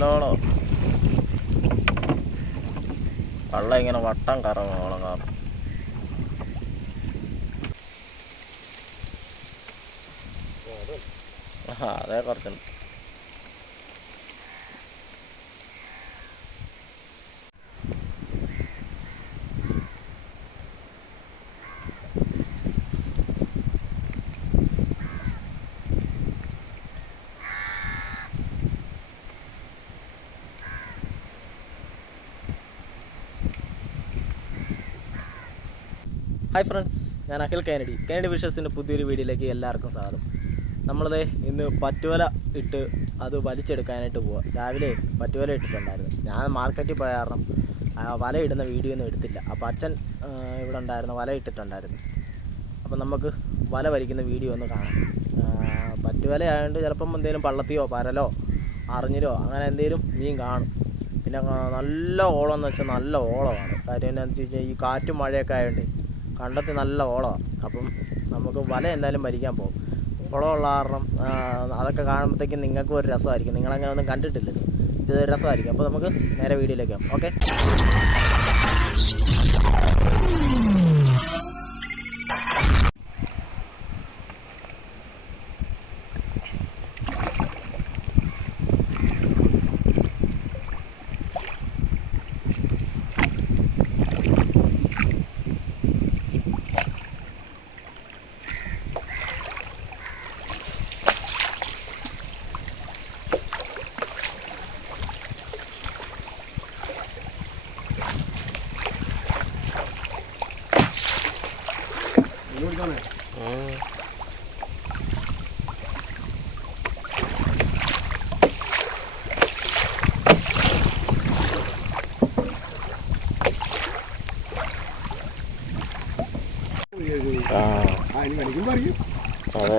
നല്ലോണം. വള്ളം ഇങ്ങനെ വട്ടം കറങ്ങോളം കാരണം ആ അതേ കുറച്ചുണ്ട്. ഹായ് ഫ്രണ്ട്സ് ഞാൻ അഖിൽ കാനഡി. കാനഡി വിഷസിന്റെ പുതിയൊരു വീഡിയോയിലേക്ക് എല്ലാവർക്കും സ്വാഗതം. നമ്മളത് ഇന്ന് പറ്റുവല ഇട്ട് അത് വലിച്ചെടുക്കാനായിട്ട് പോവാം. രാവിലെ പറ്റുവല ഇട്ടിട്ടുണ്ടായിരുന്നു. ഞാൻ മാർക്കറ്റിൽ പോയ കാരണം വല ഇടുന്ന വീഡിയോ ഒന്നും എടുത്തില്ല. അപ്പോൾ അച്ഛൻ ഇവിടെ ഉണ്ടായിരുന്നു വല ഇട്ടിട്ടുണ്ടായിരുന്നു. അപ്പോൾ നമുക്ക് വല വലിക്കുന്ന വീഡിയോ ഒന്ന് കാണാം. പറ്റുവല ആയതുകൊണ്ട് ചിലപ്പം എന്തെങ്കിലും പള്ളത്തിയോ പരലോ അറിഞ്ഞിലോ അങ്ങനെ എന്തെങ്കിലും മീൻ കാണും. പിന്നെ നല്ല ഓളം എന്ന് വെച്ചാൽ നല്ല ഓളമാണ്. കാര്യം എന്താണെന്ന് വെച്ച് കഴിഞ്ഞാൽ ഈ കാറ്റും മഴയൊക്കെ ആയതുകൊണ്ട് കണ്ടത്തിൽ നല്ല ഓളമാണ് അപ്പം നമുക്ക് വല എന്തായാലും വലിക്കാൻ പോകും. കുളമുള്ള കാരണം അതൊക്കെ കാണുമ്പോഴത്തേക്കും നിങ്ങൾക്കും ഒരു രസമായിരിക്കും. നിങ്ങളങ്ങനെ ഒന്നും കണ്ടിട്ടില്ല. ഇത് രസമായിരിക്കും. അപ്പോൾ നമുക്ക് നേരെ വീഡിയോയിലേക്ക് ഓക്കെ? അതെ.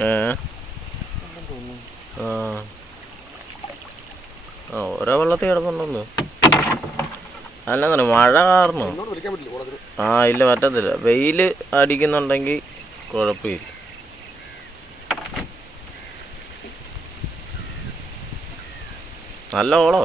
ആ. ഓരോ വെള്ളത്തിൽ കിടപ്പുണ്ടല്ലോ. അല്ലെന്നറിയ മഴ കാരണം? ആ ഇല്ല പറ്റത്തില്ല. വെയിൽ അടിക്കുന്നുണ്ടെങ്കിൽ കുഴപ്പമില്ല. നല്ല ഓളോ?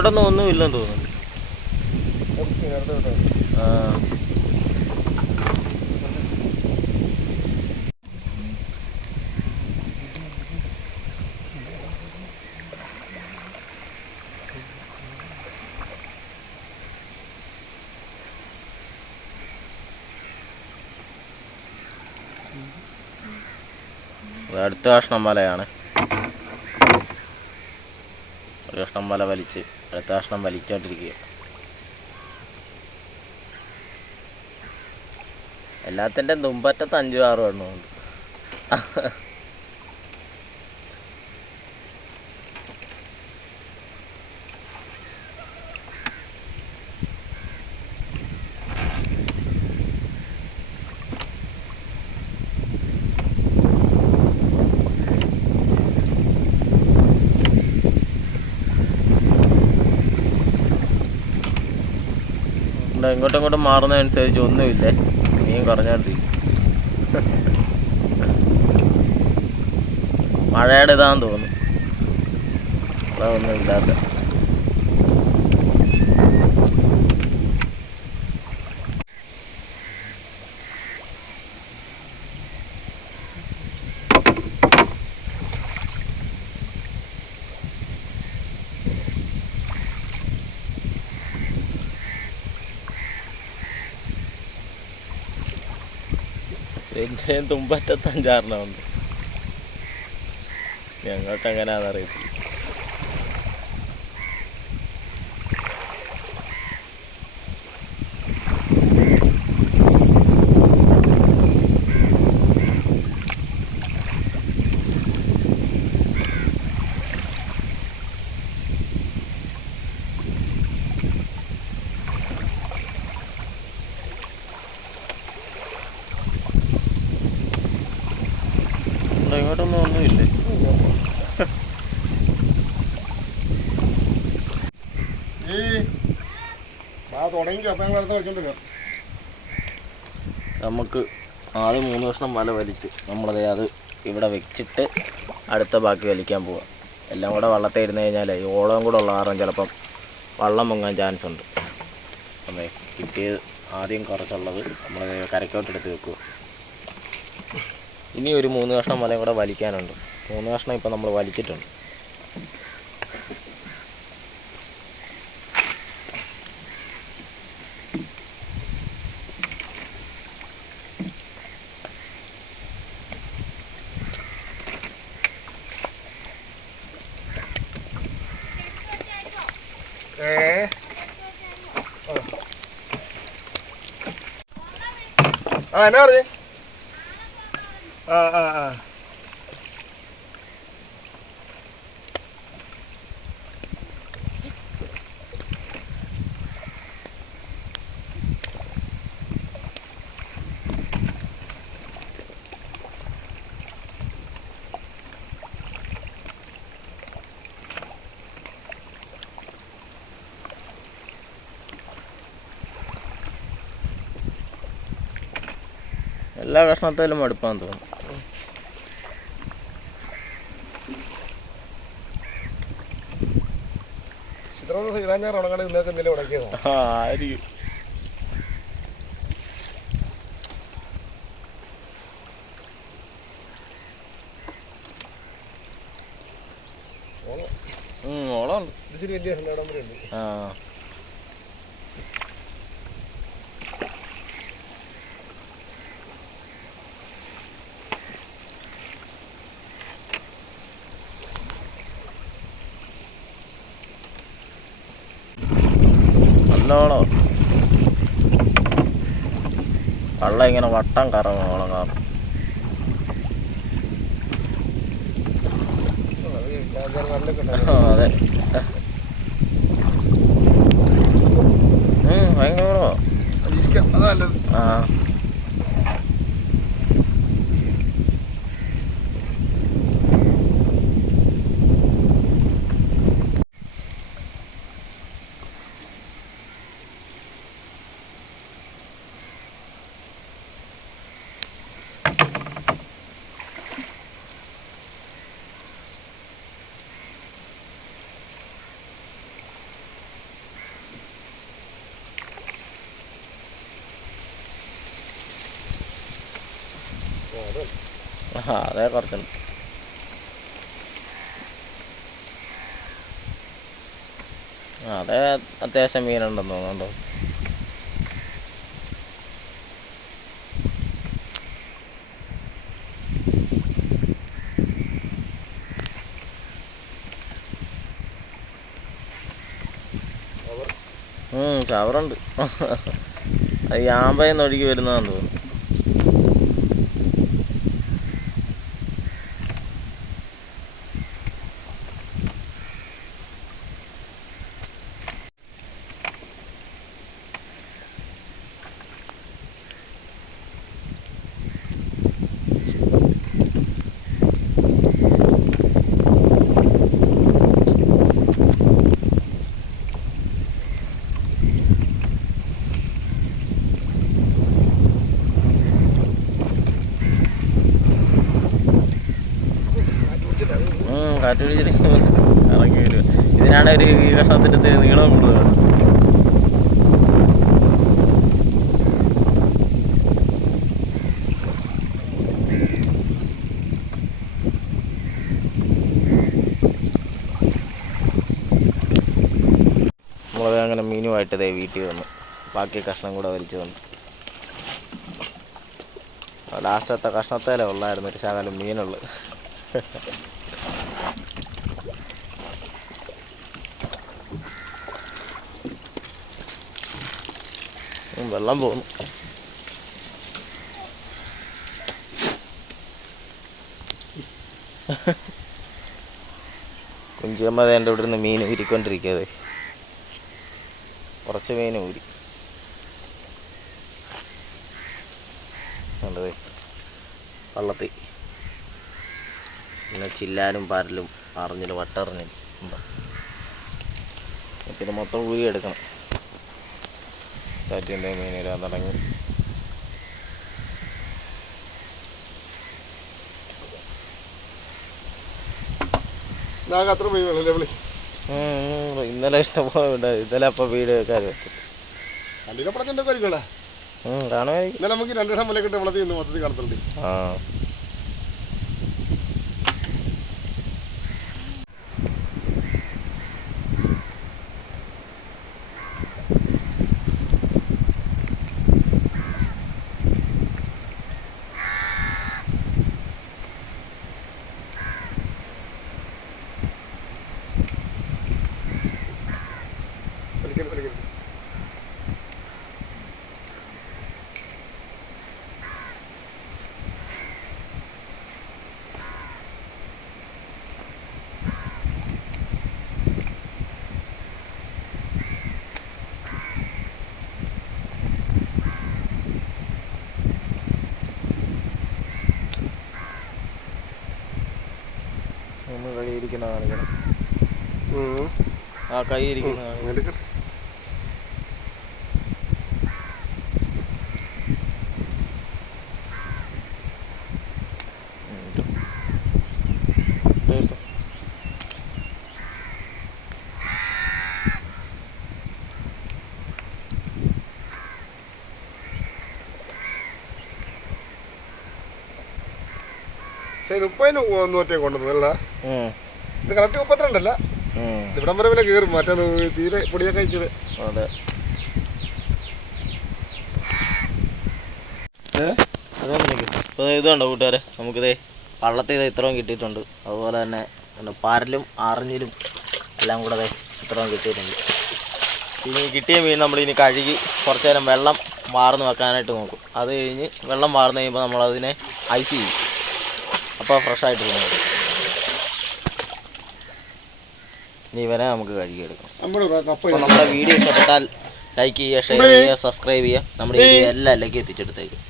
ഇങ്ങോട്ടൊന്നും ഒന്നുമില്ലെന്ന് തോന്നുന്നു. ആ. ഇത് അടുത്ത കഷ്ണം വലയാണ് ഒരു കഷ്ണം വല വലിച്ച്. അടുത്ത കഷ്ണം വലിച്ചോണ്ടിരിക്കുക എല്ലാത്തിന്റെ തുമ്പറ്റത്ത് അഞ്ചും ആറും എണ്ണം ഇങ്ങോട്ടും ഇങ്ങോട്ടും മാറുന്നതനുസരിച്ച് ഒന്നുമില്ലേ? മീൻ കുറഞ്ഞോണ്ടിരിക്കും മഴയുടെ ഇതാന്ന് തോന്നുന്നു. അതാ ഒന്നും ഇല്ലാത്ത എന്റെയും ഉണ്ട്. എങ്ങനെയാണെന്നറിയത്തില്ല ഇവിടെ ഇങ്ങോട്ടൊന്നും ഒന്നുമില്ലേ ഈ ആ തുടങ്ങി അപ്പം നമുക്ക് ആദ്യം മൂന്ന് ദിവസം വല വലിച്ച് നമ്മളത് അത് ഇവിടെ വെച്ചിട്ട് അടുത്ത ബാക്കി വലിക്കാൻ പോവാം. എല്ലാം കൂടെ വള്ളത്തെ ഇരുന്ന് കഴിഞ്ഞാൽ ഈ ഓളം കൂടെ ഉള്ള കാരണം ചിലപ്പം വള്ളം മുങ്ങാൻ ചാൻസ് ഉണ്ട്. അതെ കിട്ടിയത് ആദ്യം കുറച്ചുള്ളത് നമ്മൾ കരക്കോട്ടെടുത്ത് വെക്കുക ഇനി ഒരു മൂന്ന് കഷ്ണം വലയും കൂടെ വലിക്കാനുണ്ട്. മൂന്ന് കഷ്ണം ഇപ്പം നമ്മൾ വലിച്ചിട്ടുണ്ട്. ആ എന്നാ പറഞ്ഞേ? ആ ആ ആ. എല്ലാ കഷ്ണത്തിലും മടുപ്പാന്ന് തോന്നുന്നു. ചിത്രം ശ്രീരാജാർ ഉണങ്ങാണ്ട് ഇന്നൊക്കെ ഇന്നലെ ഉണക്കിയതാണ് ആ ആയിരിക്കും ഉം, ഓളമുണ്ട് ഇത് ഇച്ചിരി വലിയ ഇടം വരെ ഉണ്ട് ആ നല്ലോണം. വള്ളം ഇങ്ങനെ വട്ടം കറങ്ങോളം കാണും അത്. ഭയങ്കര ആ ആ, അതെ കുറച്ചുണ്ട് അതെ അത്യാവശ്യം മീനുണ്ടെന്ന് തോന്നുന്നുണ്ടോ? ഉം, ചവറുണ്ട് അത് ഈ ആമ്പയെന്ന് ഒഴുകി വരുന്നതാന്ന് തോന്നുന്നു. കാറ്റ് പിടിച്ചിട്ട് ഇറങ്ങി വരും ഇതിനാണ് ഒരു ഈ നീളം കൂടുതൽ അങ്ങനെ മീനുമായിട്ട് ദേ വീട്ടിൽ വന്നു ബാക്കി കഷ്ണം കൂടെ വലിച്ചു വന്നു ലാസ്റ്റത്തെ കഷ്ണത്തേലേ ഉള്ളായിരുന്നു ഒരു ശകലം മീനുള്ളത് വെള്ളം പോകുന്നു കുഞ്ചിയമ്മ എന്റെ ഇവിടെ നിന്ന് മീൻ ഊരിക്കൊണ്ടിരിക്കാതെ കുറച്ച് മീൻ ഊരി. വള്ളത്തി പിന്നെ ചില്ലാനും പാരലും അറിഞ്ഞില്ല വട്ടറിഞ്ഞില്ല. ഉണ്ടോ? പിന്നെ മൊത്തം ഊരി എടുക്കണം. കാറ്റിന്റെ മീൻ ഇടാൻ തുടങ്ങി. ഇന്നലെ ഇഷ്ടപോലെ ഇന്നലെ അപ്പൊ വീട് കാര്യം കാണുമായിരിക്കും. ഇന്നലെ നമുക്ക് മൊത്തത്തിൽ കാണത്തുണ്ട് ആ. ഒന്ന് കൈയിരിക്കുന്ന കാണിക്കണം. ആ കാണിക്കണം. എടുത്തോ. പക്ഷേ ഇത് മുപ്പതിന് നൂറ്റേ കൊണ്ടുവന്നല്ല ഇത് കറക്റ്റ് മുപ്പത്തിരണ്ടല്ല. ഇവിടം വരെ വില കയറും. മറ്റേ തീരെ പൊടിയൊക്കെ അയച്ചത്. അതെ. ഏഹ് അതൊന്നും നിൽക്കും ഇപ്പോൾ ഇത് കണ്ടോ കൂട്ടുകാരെ? നമുക്കിതേ വള്ളത്തിൽ ഇത് ഇത്രയും കിട്ടിയിട്ടുണ്ട്. അതുപോലെ തന്നെ പാരലും ആറഞ്ഞിലും എല്ലാം കൂടെ ഇത്രയും കിട്ടിയിട്ടുണ്ട്. ഇനി കിട്ടിയ മീൻ നമ്മൾ ഇനി കഴുകി കുറച്ച് നേരം വെള്ളം വാർന്ന് വെക്കാനായിട്ട് നോക്കും. അത് കഴിഞ്ഞ് വെള്ളം മാറുന്ന കഴിയുമ്പോൾ നമ്മളതിനെ ഐസ് ചെയ്യും. അപ്പോൾ ഫ്രഷായിട്ട് തോന്നും ഇനി ഇവനെ നമുക്ക് കഴുകിയെടുക്കണം നമ്മുടെ അപ്പോൾ നമ്മുടെ വീഡിയോ ഇഷ്ടപ്പെട്ടാൽ ലൈക്ക് ചെയ്യുക ഷെയർ ചെയ്യുക സബ്സ്ക്രൈബ് ചെയ്യുക. നമ്മുടെ വീഡിയോ എല്ലാവരിലേക്കും എത്തിച്ചെടുത്തേക്കും.